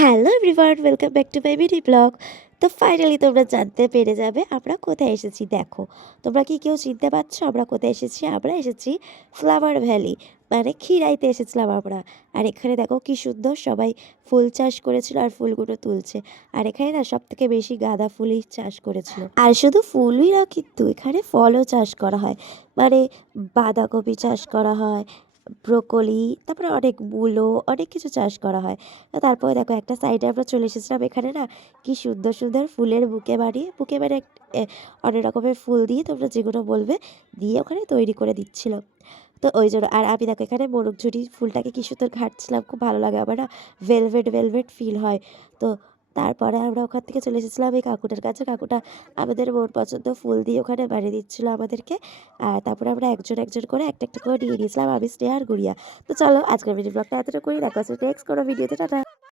Hello everyone, welcome back to my mini blog. তো finally তোমরা জানতে পেরে যাবে আমরা কোথায় এসেছি। দেখো, তোমরা কি কেউ চিনতে পারছো আমরা কোথায় এসেছি? আমরা এসেছি ফ্লাওয়ার ভ্যালি, মানে খিরাইতে এসেছিলাম আমরা। আর এখানে দেখো কি সুন্দর সবাই ফুল চাষ করেছিল আর ফুলগুলো তুলছে। আর এখানে না সব থেকে বেশি গাঁদা ফুলই চাষ করেছিল। আর শুধু ফুলই না, কিন্তু এখানে ফলও চাষ করা হয়, মানে বাঁধাকপি চাষ করা হয়, ব্রোকলি, তারপরে অনেক মূলো, অনেক কিছু চাষ করা হয়। তো তারপরে দেখো একটা সাইডে আমরা চলে এসেছিলাম। এখানে না কি সুন্দর সুন্দর ফুলের বুকে বানিয়ে অনেক রকমের ফুল দিয়ে তোমরা যেগুলো বলবে দিয়ে ওখানে তৈরি করে দিচ্ছিল। তো ওই জন্য আর আমি দেখো এখানে মোরগঝুরি ফুলটাকে কি সুন্দর ঘাটছিলাম, খুব ভালো লাগে আমার না, ভেলভেট ভেলভেট ফিল হয়। তো তারপরে আমরা ওখান থেকে চলে এসেছিলাম এই কাকুটার কাছে। কাকুটা আমাদের মন পছন্দ ফুল দিয়ে ওখানে বানিয়ে দিচ্ছিলো আমাদেরকে। আর তারপরে আমরা একজন একজন করে একটা একটা করে নিয়ে নিয়েছিলাম, আমি স্নেহা আর গুড়িয়া। তো চলো আজকের ভিডিও ব্লগটা এতটুকুই, দেখা হচ্ছে নেক্সট কোনো ভিডিওতে। টাটা।